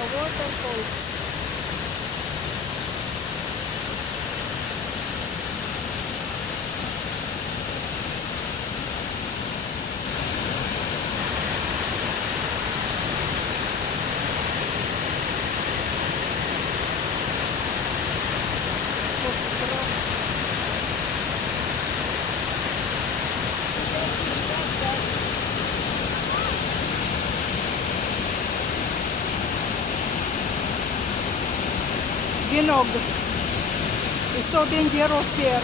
waterfalls. So strong. Ginog. It's so dangerous here.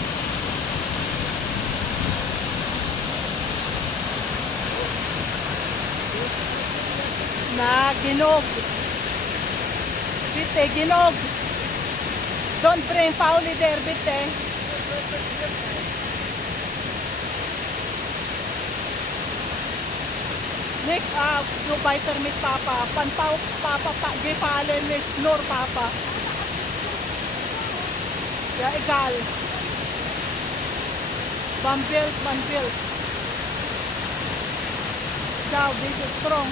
Na ginog. Bite, ginog. Don't bring Pauli there, bite. Nick, you buy permit papa. Panpaw papa pa, gipalen Nick, nor papa. Ya, egal. Banbilt. Daw, this is strong.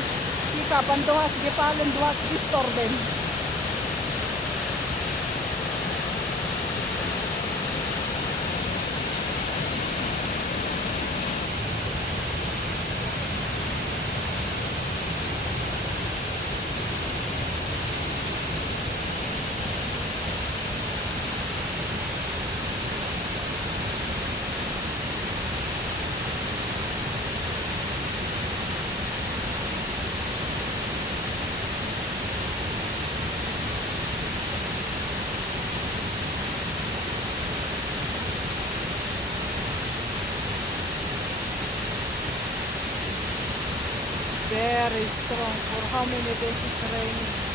Sika, banduhas, gipalen, duhas, distorben. Very strong. For how many days it's raining?